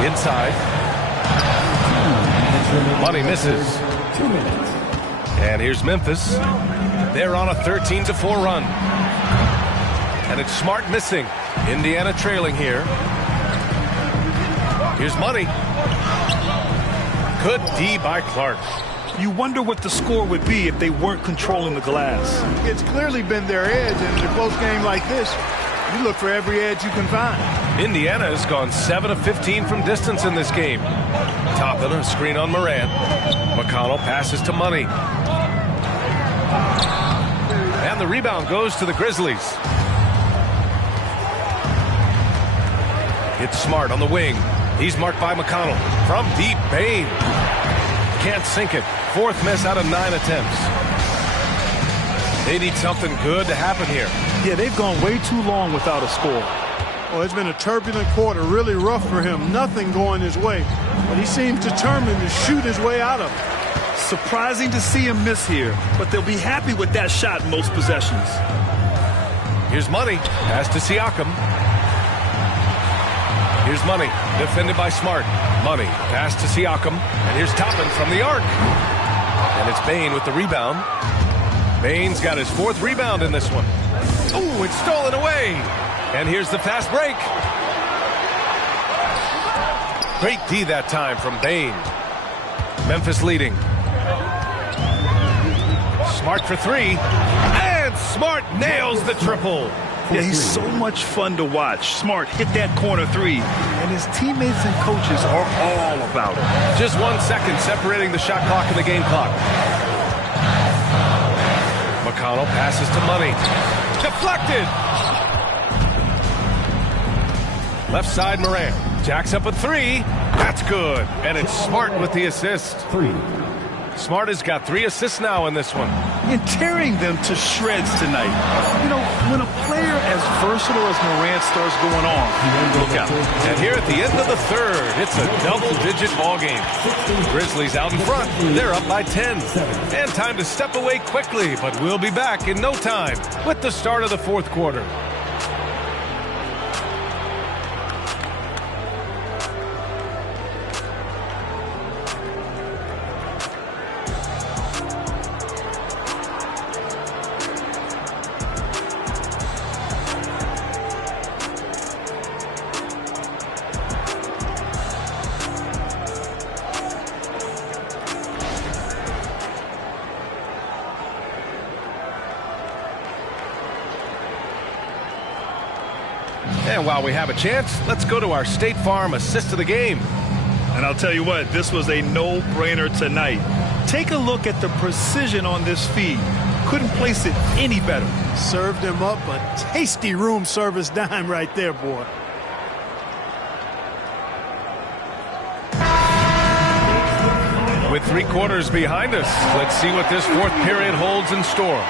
Inside. Money misses. 2 minutes. And here's Memphis. They're on a 13-4 run. And it's Smart missing. Indiana trailing here. Here's Money. Good D by Clark. You wonder what the score would be if they weren't controlling the glass. It's clearly been their edge, and in a close game like this, you look for every edge you can find. Indiana has gone 7 of 15 from distance in this game. Toppin, a screen on Morant. McConnell passes to Money. And the rebound goes to the Grizzlies. It's Smart on the wing. He's marked by McConnell. From deep, Payne. Can't sink it. 4th miss out of 9 attempts. They need something good to happen here. Yeah, they've gone way too long without a score. Well, it's been a turbulent quarter, really rough for him. Nothing going his way, but he seems determined to shoot his way out of it. Surprising to see him miss here, but they'll be happy with that shot most possessions. Here's Money. Pass to Siakam. Here's Money. Defended by Smart. Money. Pass to Siakam. And here's Toppin from the arc. And it's Bane with the rebound. Bane's got his 4th rebound in this one. Ooh, it's stolen away. And here's the fast break. Great D that time from Bane. Memphis leading. Smart for 3. And Smart nails the triple. Yeah, he's so much fun to watch. Smart hit that corner 3, and his teammates and coaches are all about it. Just 1 second separating the shot clock and the game clock. McConnell passes to Money. Deflected. Left side Morant. Jacks up a 3. That's good. And it's Smart with the assist. 3. Smart has got 3 assists now in this one. And tearing them to shreds tonight. You know, when a player as versatile as Morant starts going on, look out. And here at the end of the 3rd, it's a double-digit ball game. Grizzlies out in front. They're up by 10. And time to step away quickly, but we'll be back in no time with the start of the 4th quarter. And while we have a chance, let's go to our State Farm assist of the game. And I'll tell you what, this was a no-brainer tonight. Take a look at the precision on this feed. Couldn't place it any better. Served him up a tasty room service dime right there, boy. With 3 quarters behind us, let's see what this 4th period holds in store.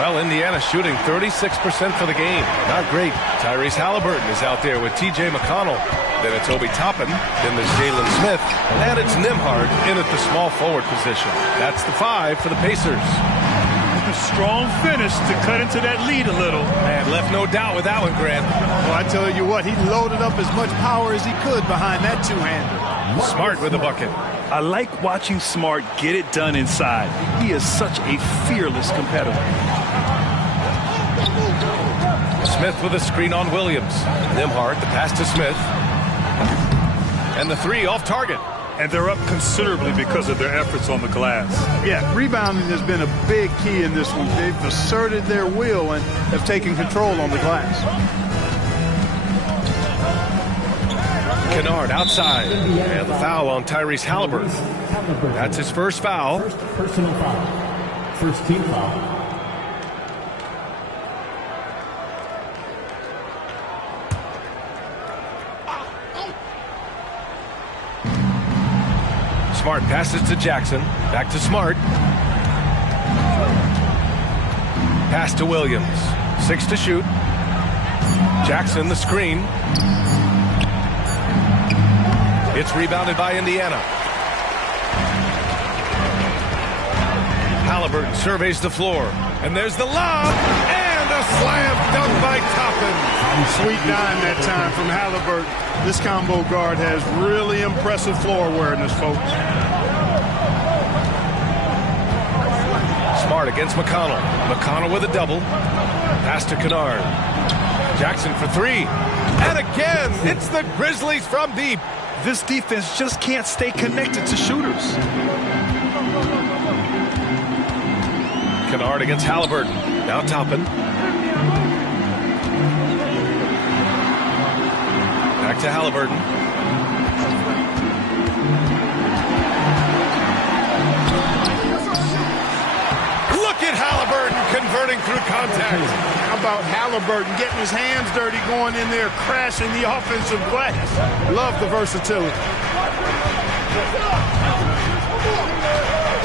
Well, Indiana shooting 36% for the game. Not great. Tyrese Halliburton is out there with T.J. McConnell. Then it's Obi Toppin. Then there's Jalen Smith. And it's Nembhard in at the small forward position. That's the 5 for the Pacers. A strong finish to cut into that lead a little. And left no doubt with that one, Grant. Well, I tell you what, he loaded up as much power as he could behind that 2-hander. Smart with the bucket. I like watching Smart get it done inside. He is such a fearless competitor. Smith with a screen on Williams. Nembhard, the pass to Smith. And the 3 off target. And they're up considerably because of their efforts on the glass. Yeah, rebounding has been a big key in this one. They've asserted their will and have taken control on the glass. Kennard outside. And the foul on Tyrese Halliburton. That's his first foul. First personal foul. First team foul. Smart passes to Jackson. Back to Smart. Pass to Williams. 6 to shoot. Jackson the screen. It's rebounded by Indiana. Halliburton surveys the floor. And there's the lob. And a slam dunk by Toppin. Sweet dime that time from Halliburton. This combo guard has really impressive floor awareness, folks. Smart against McConnell. McConnell with a double. Pass to Kennard. Jackson for 3. And again, it's the Grizzlies from deep. This defense just can't stay connected to shooters. Kennard against Halliburton. Now Toppin. Back to Halliburton. Look at Halliburton converting through contact. How about Halliburton getting his hands dirty, going in there, crashing the offensive glass. Love the versatility.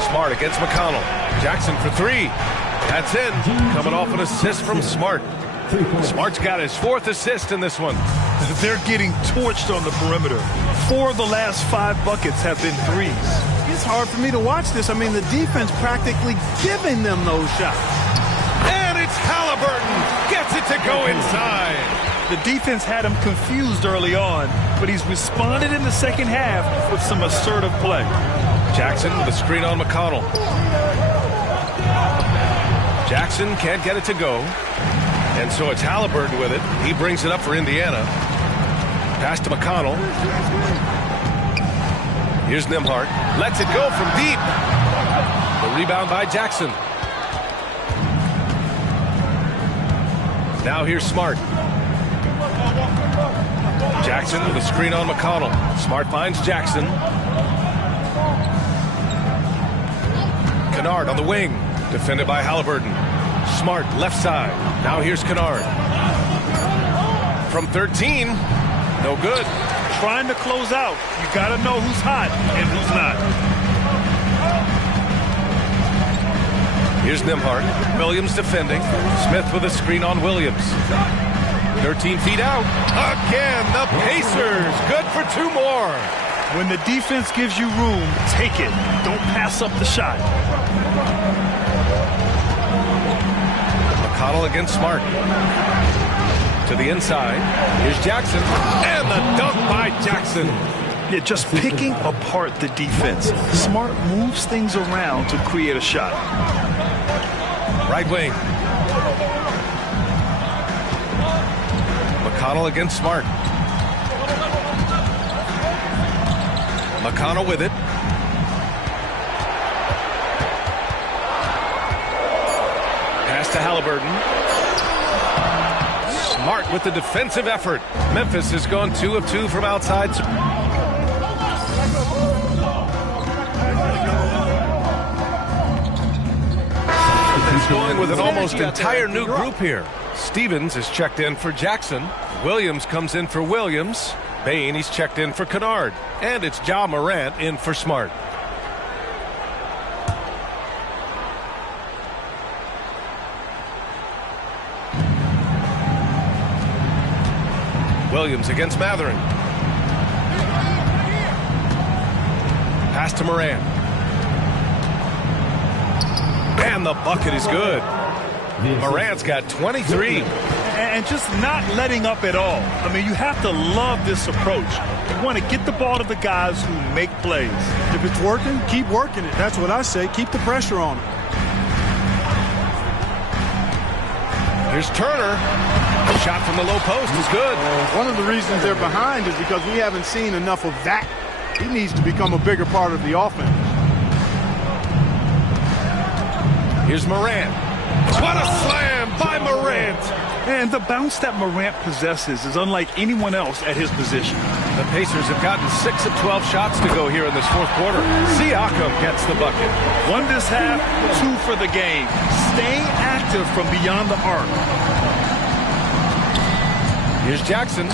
Smart against McConnell. Jackson for 3. That's in. Coming off an assist from Smart. Smart's got his 4th assist in this one. They're getting torched on the perimeter. 4 of the last 5 buckets have been threes. It's hard for me to watch this. I mean, the defense practically giving them those shots. And it's Halliburton. Gets it to go inside. The defense had him confused early on, but he's responded in the second half with some assertive play. Jackson with a screen on McConnell. Jackson can't get it to go. And so it's Halliburton with it. He brings it up for Indiana. Pass to McConnell. Here's Nembhard. Lets it go from deep. The rebound by Jackson. Now here's Smart. Jackson with a screen on McConnell. Smart finds Jackson. Kennard on the wing. Defended by Halliburton. Smart left side. Now here's Kennard. From 13. No good. Trying to close out. You got to know who's hot and who's not. Here's Nembhard. Williams defending. Smith with a screen on Williams. 13 feet out. Again, the Pacers. Good for 2 more. When the defense gives you room, take it. Don't pass up the shot. McConnell against Smart. To the inside. Here's Jackson. And the dunk by Jackson. Yeah, just picking apart the defense. Smart moves things around to create a shot. Right wing. McConnell against Smart. McConnell with it. Pass to Halliburton. Smart with the defensive effort. Memphis has gone 2 of 2 from outside. He's going with an almost entire new group here. Stevens is checked in for Jackson. Williams comes in for Williams. Bain, he's checked in for Kennard. And it's Ja Morant in for Smart. Williams against Matherin. Pass to Morant. And the bucket is good. Morant's got 23. And just not letting up at all. I mean, you have to love this approach. You want to get the ball to the guys who make plays. If it's working, keep working it. That's what I say. Keep the pressure on them. Here's Turner. Shot from the low post is good. One of the reasons they're behind is because we haven't seen enough of that. He needs to become a bigger part of the offense. Here's Morant. What a slam by Morant. And the bounce that Morant possesses is unlike anyone else at his position. The Pacers have gotten 6 of 12 shots to go here in this 4th quarter. Siakam gets the bucket. 1 this half, 2 for the game. Stay active from beyond the arc. Here's Jackson.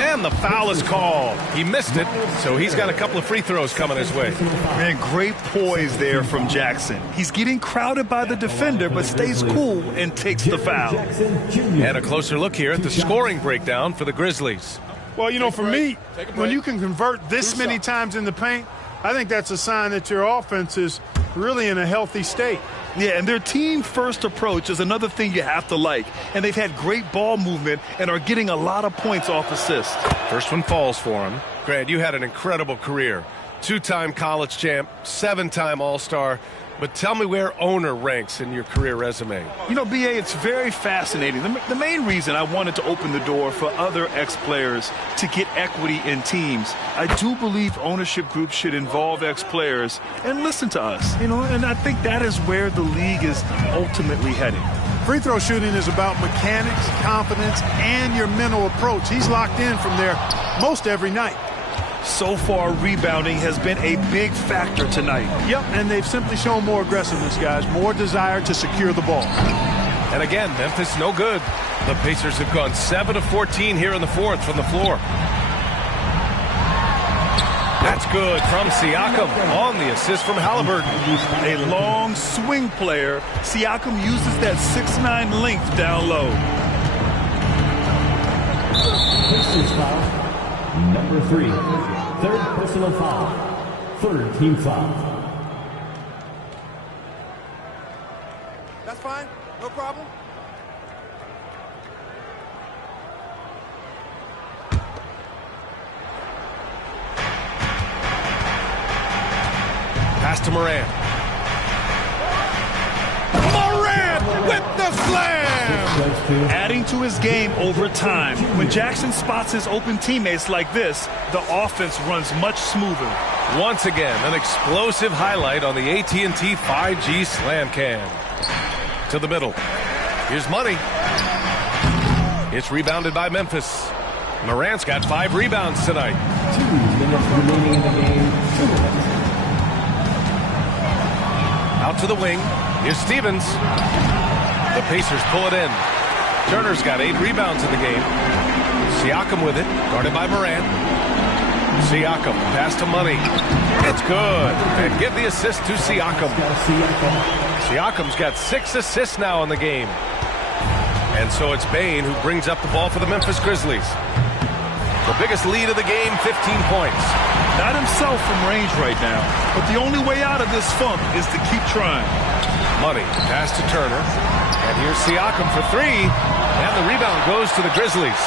And the foul is called. He missed it, so he's got a couple of free throws coming his way. Man, great poise there from Jackson. He's getting crowded by the defender, but stays cool and takes the foul. And a closer look here at the scoring breakdown for the Grizzlies. Well, you know, for me, when you can convert this many times in the paint, I think that's a sign that your offense is really in a healthy state. Yeah, and their team-first approach is another thing you have to like. And they've had great ball movement and are getting a lot of points off assists. First one falls for him. Grant, you had an incredible career. 2-time college champ, 7-time All-Star. But tell me where owner ranks in your career resume. You know, B.A., it's very fascinating. The main reason I wanted to open the door for other ex-players to get equity in teams, I do believe ownership groups should involve ex-players and listen to us. You know, and I think that is where the league is ultimately heading. Free throw shooting is about mechanics, confidence, and your mental approach. He's locked in from there most every night. So far, rebounding has been a big factor tonight. Yep, and they've simply shown more aggressiveness, guys, more desire to secure the ball. And again, Memphis no good. The Pacers have gone 7 of 14 here in the 4th from the floor. That's good from Siakam on the assist from Halliburton. A long swing player. Siakam uses that 6'9" length down low. Assist foul. Number 3. Third personal foul. Third team foul. That's fine. No problem. Pass to Morant. Morant with the slam! Adding to his game over time. When Jackson spots his open teammates like this, the offense runs much smoother. Once again, an explosive highlight on the AT&T 5G Slam Cam. To the middle. Here's Money. It's rebounded by Memphis. Morant's got 5 rebounds tonight. 2 minutes remaining in the game. Out to the wing. Here's Stevens. The Pacers pull it in. Turner's got 8 rebounds in the game. Siakam with it, guarded by Morant. Siakam, pass to Money. It's good. And give the assist to Siakam. Siakam's got 6 assists now in the game. And so it's Bane who brings up the ball for the Memphis Grizzlies. The biggest lead of the game, 15 points. Not himself from range right now, but the only way out of this funk is to keep trying. Money, pass to Turner. And here's Siakam for 3. And the rebound goes to the Grizzlies.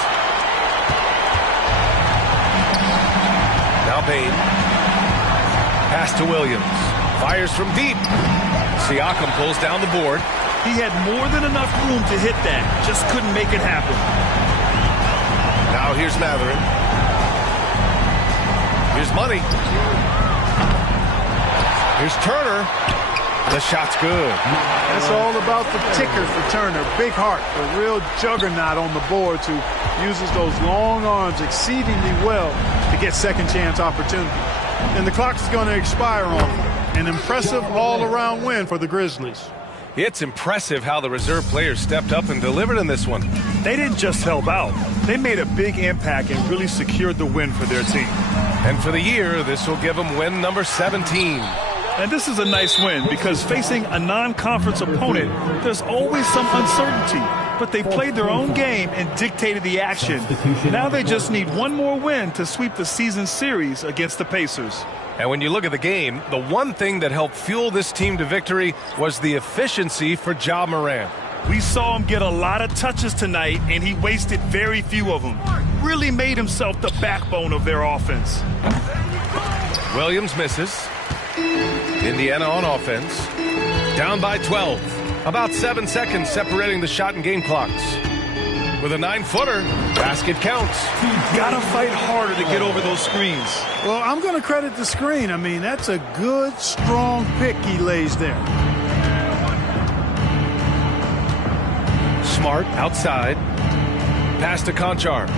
Now Bane. Pass to Williams. Fires from deep. Siakam pulls down the board. He had more than enough room to hit that. Just couldn't make it happen. Now here's Matherin. Here's Money. Here's Turner. The shot's good. That's all about the ticker for Turner. Big heart, a real juggernaut on the boards who uses those long arms exceedingly well to get second chance opportunities. And the clock is going to expire on him. An impressive all-around win for the Grizzlies. It's impressive how the reserve players stepped up and delivered in this one. They didn't just help out. They made a big impact and really secured the win for their team. And for the year, this will give them win number 17. And this is a nice win because facing a non-conference opponent, there's always some uncertainty. But they played their own game and dictated the action. Now they just need one more win to sweep the season series against the Pacers. And when you look at the game, the one thing that helped fuel this team to victory was the efficiency for Ja Morant. We saw him get a lot of touches tonight, and he wasted very few of them. Really made himself the backbone of their offense. Williams misses. Indiana on offense. Down by 12. About 7 seconds separating the shot and game clocks. With a 9-footer, basket counts. Gotta fight harder to get over those screens. Well, I'm going to credit the screen. I mean, that's a good, strong pick he lays there. Smart outside. Pass to Conchar.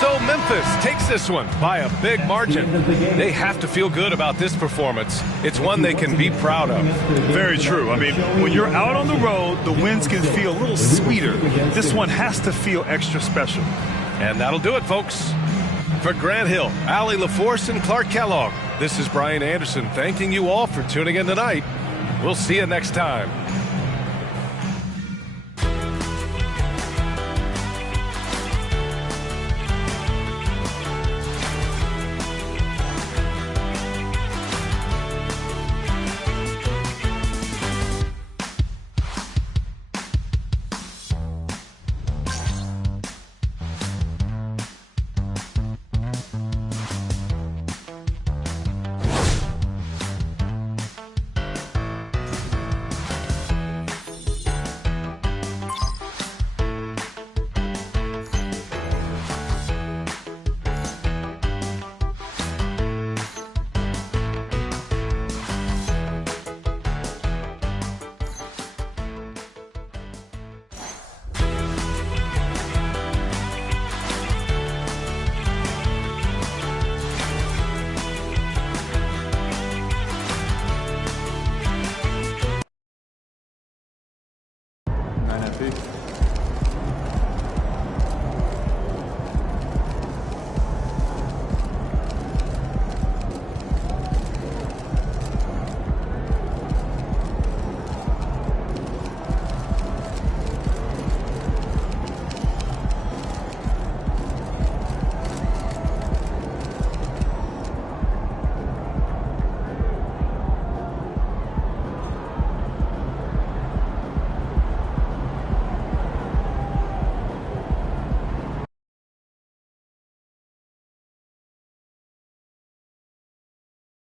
So Memphis takes this one by a big margin. They have to feel good about this performance. It's one they can be proud of. Very true. I mean, when you're out on the road, the wins can feel a little sweeter. This one has to feel extra special. And that'll do it, folks. For Grant Hill, Allie LaForce, and Clark Kellogg, this is Brian Anderson thanking you all for tuning in tonight. We'll see you next time.